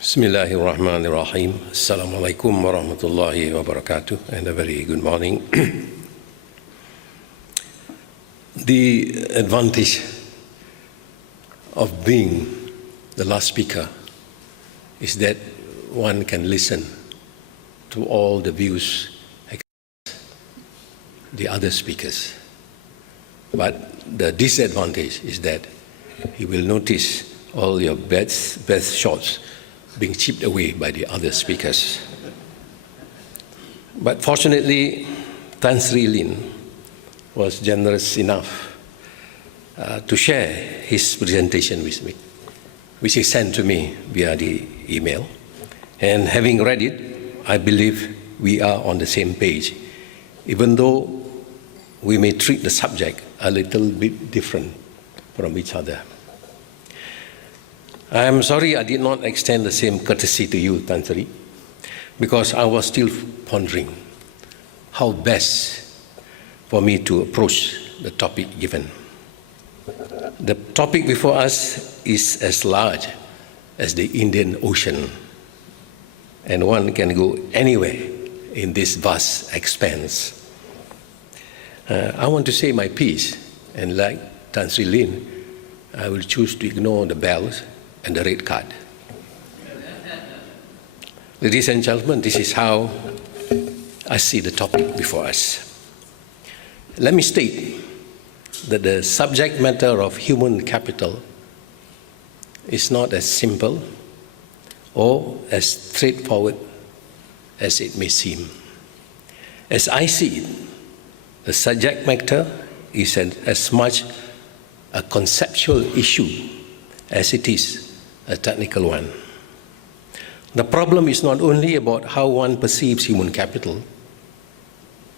Bismillahirrahmanirrahim. Assalamualaikum warahmatullahi wabarakatuh, and a very good morning. The advantage of being the last speaker is that one can listen to all the views except the other speakers. But the disadvantage is that you will notice all your best shots being chipped away by the other speakers. But fortunately, Tan Sri Lin was generous enough to share his presentation with me, which he sent to me via the email. And having read it, I believe we are on the same page, even though we may treat the subject a little bit different from each other. I am sorry I did not extend the same courtesy to you, Tan Sri, because I was still pondering how best for me to approach the topic given. The topic before us is as large as the Indian Ocean, and one can go anywhere in this vast expanse. I want to say my piece, and like Tan Sri Lin, I will choose to ignore the bells and the red card. Ladies and gentlemen, this is how I see the topic before us. Let me state that the subject matter of human capital is not as simple or as straightforward as it may seem. As I see it, the subject matter is as much a conceptual issue as it is a technical one. The problem is not only about how one perceives human capital,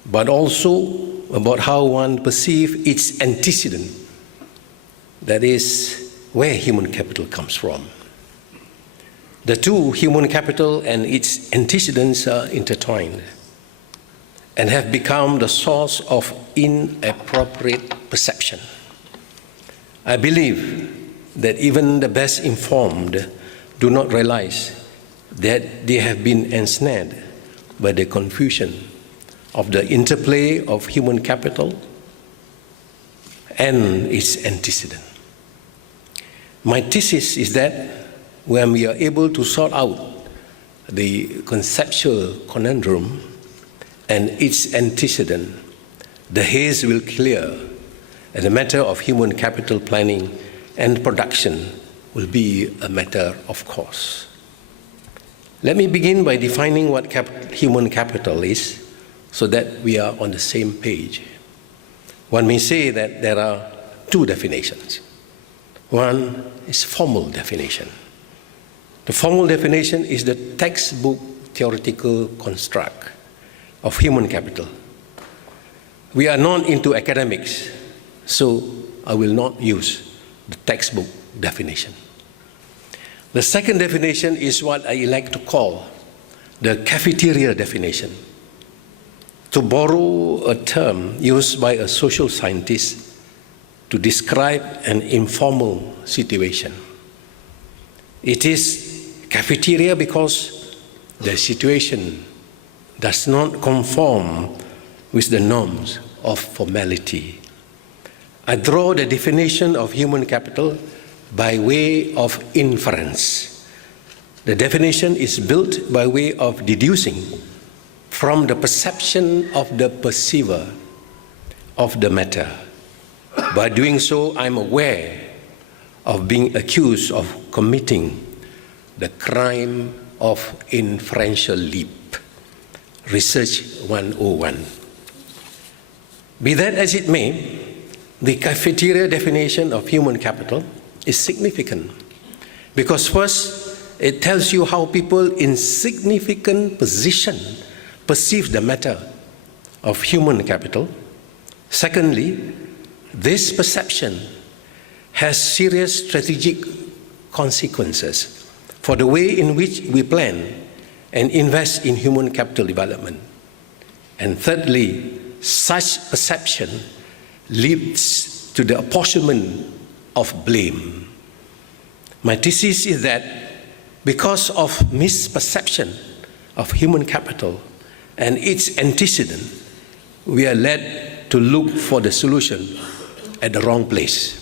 but also about how one perceives its antecedent, that is, where human capital comes from. The two, human capital and its antecedents, are intertwined and have become the source of inappropriate perception. I believe that even the best informed do not realize that they have been ensnared by the confusion of the interplay of human capital and its antecedent. My thesis is that when we are able to sort out the conceptual conundrum and its antecedent, the haze will clear, and the matter of human capital planning and production will be a matter of course. Let me begin by defining what human capital is so that we are on the same page. One may say that there are two definitions. One is formal definition. The formal definition is the textbook theoretical construct of human capital. We are not into academics, so I will not use the textbook definition. The second definition is what I like to call the cafeteria definition. To borrow a term used by a social scientist to describe an informal situation. It is cafeteria because the situation does not conform with the norms of formality. I draw the definition of human capital by way of inference. The definition is built by way of deducing from the perception of the perceiver of the matter. By doing so, I'm aware of being accused of committing the crime of inferential leap. Research 101. Be that as it may, the cafeteria definition of human capital is significant because first, it tells you how people in significant position perceive the matter of human capital. Secondly, this perception has serious strategic consequences for the way in which we plan and invest in human capital development. And thirdly, such perception leads to the apportionment of blame. My thesis is that Because of misperception of human capital and its antecedent, we are led to look for the solution at the wrong place.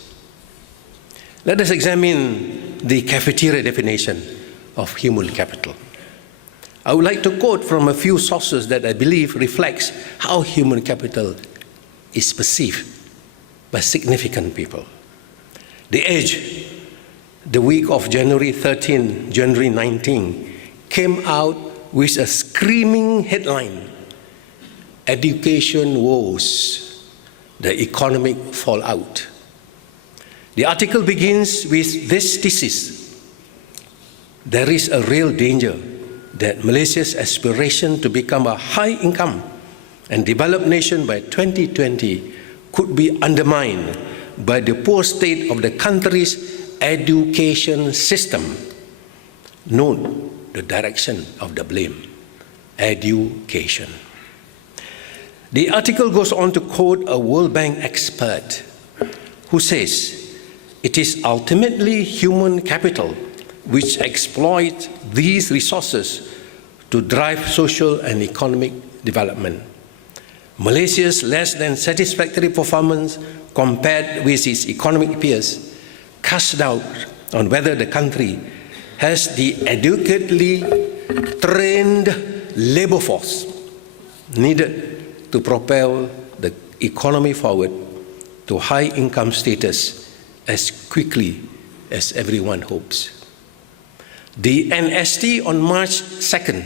Let us examine the cafeteria definition of human capital. I would like to quote from a few sources that I believe reflects how human capital is perceived by significant people. The Age, the week of January 13, January 19, came out with a screaming headline: "Education Woes, the Economic Fallout." The article begins with this thesis: there is a real danger that Malaysia's aspiration to become a high-income and developed nation by 2020 could be undermined by the poor state of the country's education system. Note the direction of the blame: education. The article goes on to quote a World Bank expert who says, "It is ultimately human capital which exploits these resources to drive social and economic development. Malaysia's less than satisfactory performance compared with its economic peers casts doubt on whether the country has the adequately trained labor force needed to propel the economy forward to high income status as quickly as everyone hopes." The NST on March 2nd,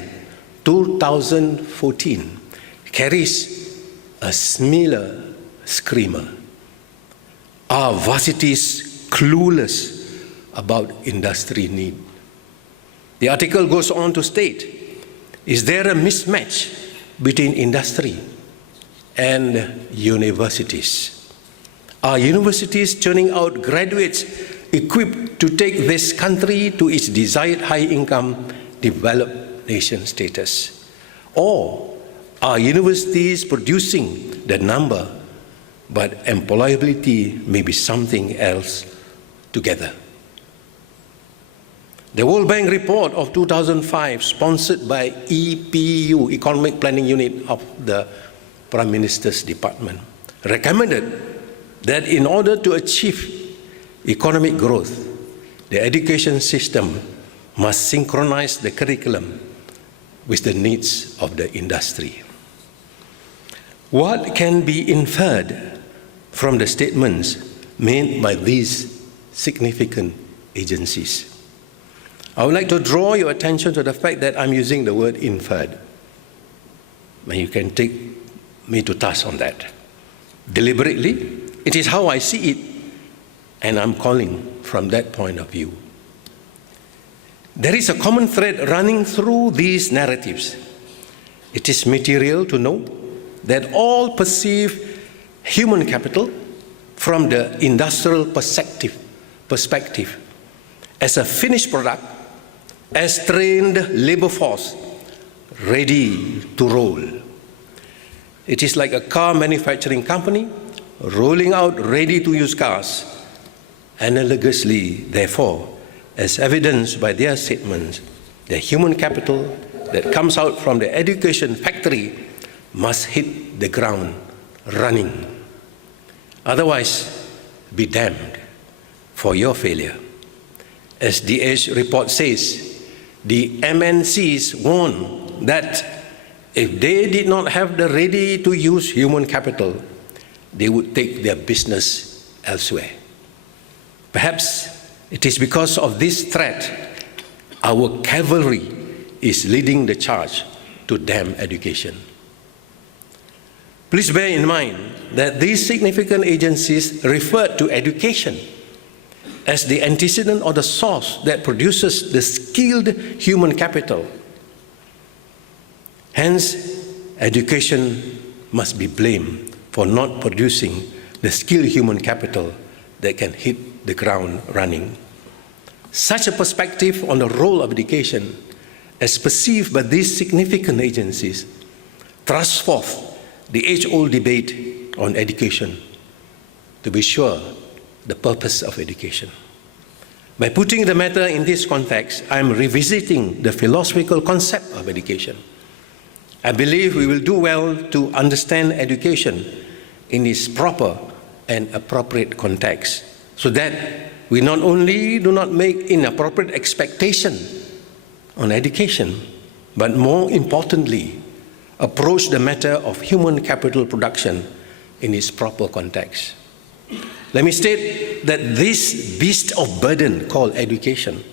2014 carries a similar screamer: "Are varsities clueless about industry need?" The article goes on to state, is there a mismatch between industry and universities? Are universities churning out graduates equipped to take this country to its desired high-income developed nation status? Or are universities producing the number, but employability may be something else together? The World Bank report of 2005, sponsored by EPU, Economic Planning Unit of the Prime Minister's Department, recommended that in order to achieve economic growth, the education system must synchronize the curriculum with the needs of the industry. What can be inferred from the statements made by these significant agencies? I would like to draw your attention to the fact that I'm using the word inferred. And you can take me to task on that. Deliberately, it is how I see it, and I'm calling from that point of view. There is a common thread running through these narratives. It is material to note that all perceive human capital from the industrial perspective as a finished product, as trained labor force ready to roll. It is like a car manufacturing company rolling out ready-to-use cars. Analogously, therefore, as evidenced by their statements, the human capital that comes out from the education factory must hit the ground running. Otherwise, be damned for your failure. As the Age report says, the MNCs warn that if they did not have the ready-to-use human capital, they would take their business elsewhere. Perhaps it is because of this threat our cavalry is leading the charge to damn education. Please bear in mind that these significant agencies refer to education as the antecedent or the source that produces the skilled human capital. Hence, education must be blamed for not producing the skilled human capital that can hit the ground running. Such a perspective on the role of education, as perceived by these significant agencies, thrusts forth the age-old debate on education. To be sure, the purpose of education. By putting the matter in this context, I am revisiting the philosophical concept of education. I believe we will do well to understand education in its proper and appropriate context, so that we not only do not make inappropriate expectations on education, but more importantly, approach the matter of human capital production in its proper context. Let me state that this beast of burden called education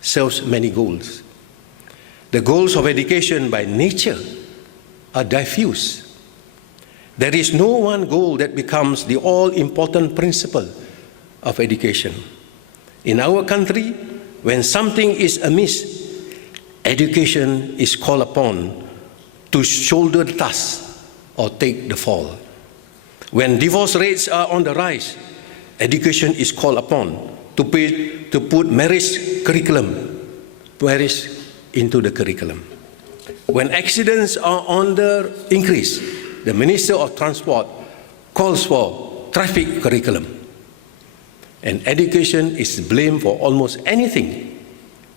serves many goals. The goals of education by nature are diffuse. There is no one goal that becomes the all-important principle of education. In our country, when something is amiss, education is called upon to shoulder the task or take the fall. When divorce rates are on the rise, education is called upon to put marriage into the curriculum. When accidents are on the increase, the Minister of Transport calls for traffic curriculum. And education is blamed for almost anything,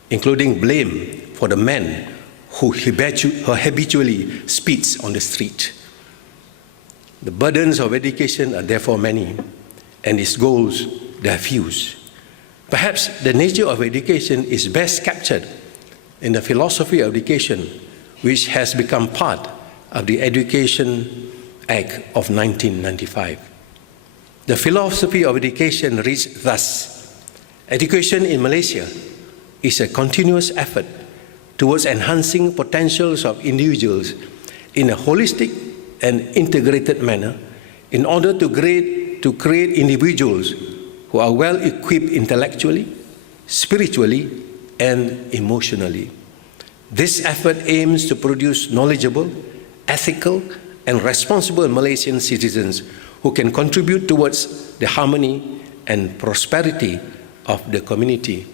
including blame for the man who habitually speeds on the street. The burdens of education are therefore many, and its goals diffuse. Perhaps the nature of education is best captured in the philosophy of education, which has become part of the Education Act of 1995. The philosophy of education reads thus: education in Malaysia is a continuous effort towards enhancing potentials of individuals in a holistic and integrated manner in order to create individuals who are well equipped intellectually, spiritually, and emotionally. This effort aims to produce knowledgeable, ethical, and responsible Malaysian citizens who can contribute towards the harmony and prosperity of the community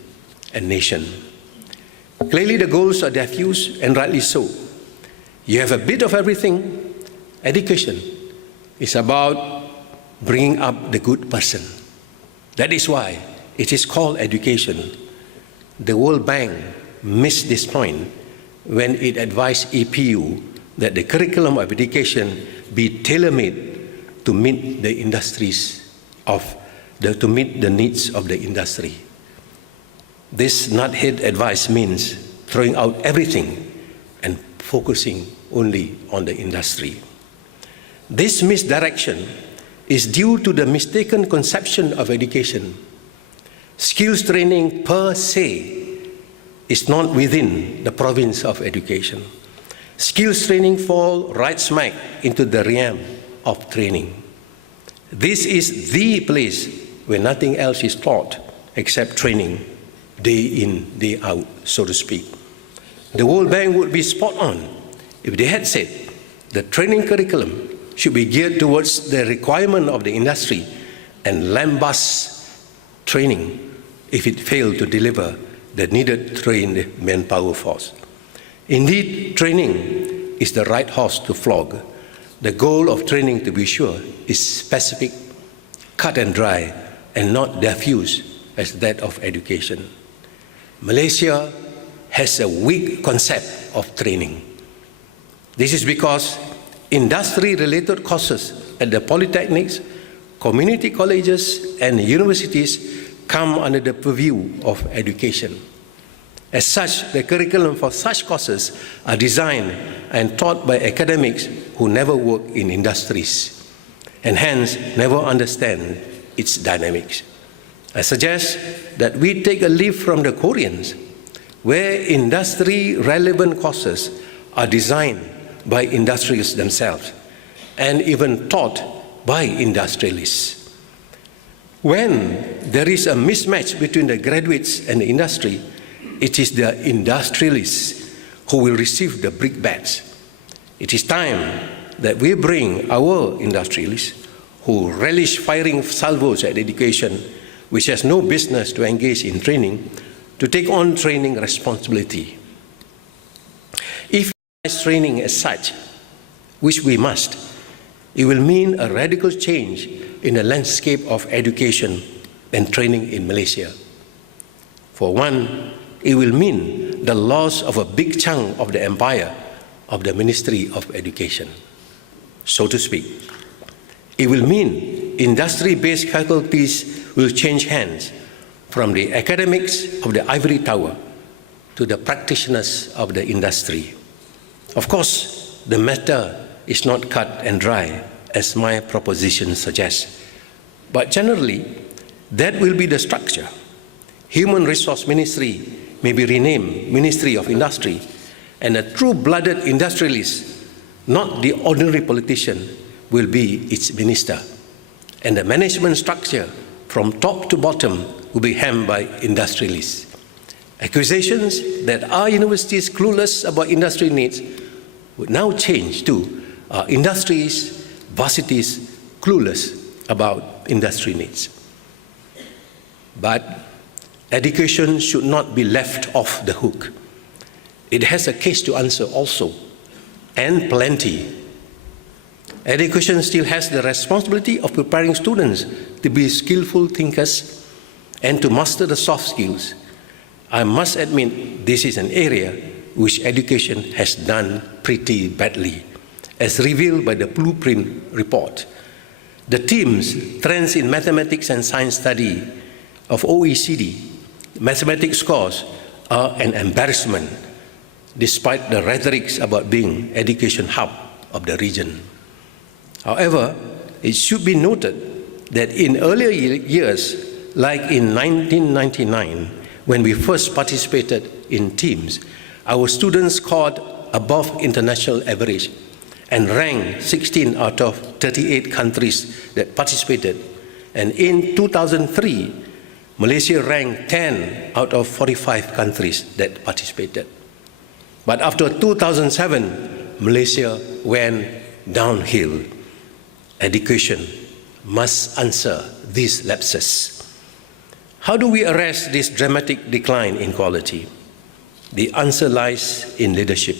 and nation. Clearly, the goals are diffuse, and rightly so. You have a bit of everything. Education is about bringing up the good person. That is why it is called education. The World Bank missed this point when it advised EPU that the curriculum of education be tailor-made to meet the to meet the needs of the industry. This nuthead advice means throwing out everything and focusing only on the industry. This misdirection is due to the mistaken conception of education. Skills training per se is not within the province of education. Skills training fall right smack into the realm of training. This is the place where nothing else is taught except training, day in, day out, so to speak. The World Bank would be spot on if they had said the training curriculum should be geared towards the requirement of the industry and lambast training if it failed to deliver the needed trained manpower force. Indeed, training is the right horse to flog. The goal of training, to be sure, is specific, cut and dry, and not diffuse as that of education. Malaysia has a weak concept of training. This is because industry-related courses at the polytechnics, community colleges, and universities come under the purview of education. As such, the curriculum for such courses are designed and taught by academics who never work in industries and hence never understand its dynamics. I suggest that we take a leaf from the Koreans, where industry-relevant courses are designed by industrialists themselves and even taught by industrialists. When there is a mismatch between the graduates and the industry, it is the industrialists who will receive the brickbats. It is time that we bring our industrialists who relish firing salvos at education, which has no business to engage in training, to take on training responsibility. If training as such, which we must, it will mean a radical change in the landscape of education and training in Malaysia. For one, it will mean the loss of a big chunk of the empire of the Ministry of Education, so to speak. It will mean industry-based faculties will change hands from the academics of the ivory tower to the practitioners of the industry. Of course, the matter is not cut and dry, as my proposition suggests. But generally, that will be the structure. Human Resource Ministry may be renamed Ministry of Industry, and a true-blooded industrialist, not the ordinary politician, will be its minister. And the management structure from top to bottom will be helmed by industrialists. Accusations that our universities clueless about industry needs would now change to industries, varsities clueless about industry needs. But education should not be left off the hook. It has a case to answer also, and plenty. Education still has the responsibility of preparing students to be skillful thinkers and to master the soft skills. I must admit this is an area which education has done pretty badly, as revealed by the Blueprint report. The TIMSS, Trends in Mathematics and Science Study of OECD, mathematics scores are an embarrassment, despite the rhetorics about being education hub of the region. However, it should be noted that in earlier years, like in 1999, when we first participated in TIMSS, our students scored above international average and ranked 16 out of 38 countries that participated. And in 2003, Malaysia ranked 10 out of 45 countries that participated. But after 2007, Malaysia went downhill. Education must answer these lapses. How do we arrest this dramatic decline in quality? The answer lies in leadership.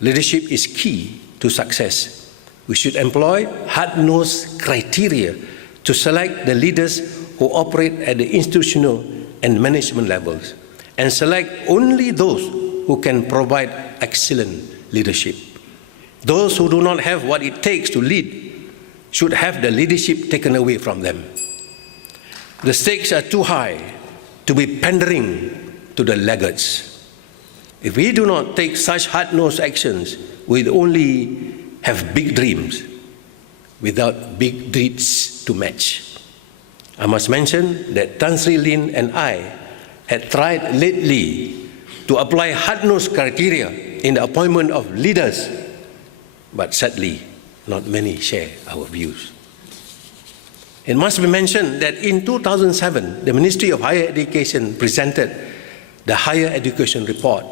Leadership is key to success. We should employ hard-nosed criteria to select the leaders who operate at the institutional and management levels, and select only those who can provide excellent leadership. Those who do not have what it takes to lead should have the leadership taken away from them. The stakes are too high to be pandering to the laggards. If we do not take such hard-nosed actions, we will only have big dreams without big deeds to match. I must mention that Tan Sri Lin and I had tried lately to apply hard-nosed criteria in the appointment of leaders, but sadly, not many share our views. It must be mentioned that in 2007, the Ministry of Higher Education presented the Higher Education Report.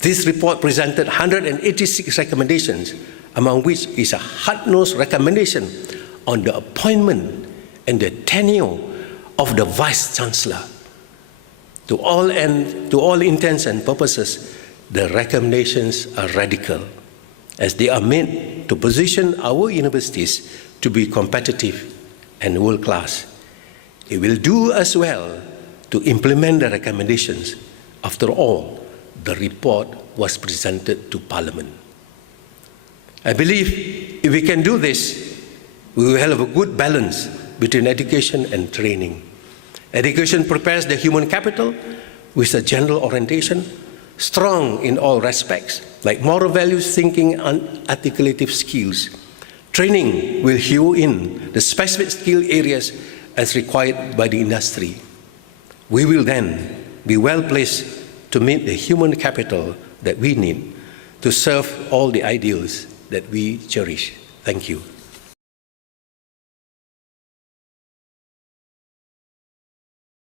This report presented 186 recommendations, among which is a hard-nosed recommendation on the appointment and the tenure of the Vice-Chancellor. To all intents and purposes, the recommendations are radical, as they are made to position our universities to be competitive and world-class. It will do us well to implement the recommendations. After all, the report was presented to Parliament. I believe if we can do this, we will have a good balance between education and training. Education prepares the human capital with a general orientation, strong in all respects, like moral values, thinking, and articulative skills. Training will hew in the specific skill areas as required by the industry. We will then be well placed to meet the human capital that we need to serve all the ideals that we cherish. Thank you.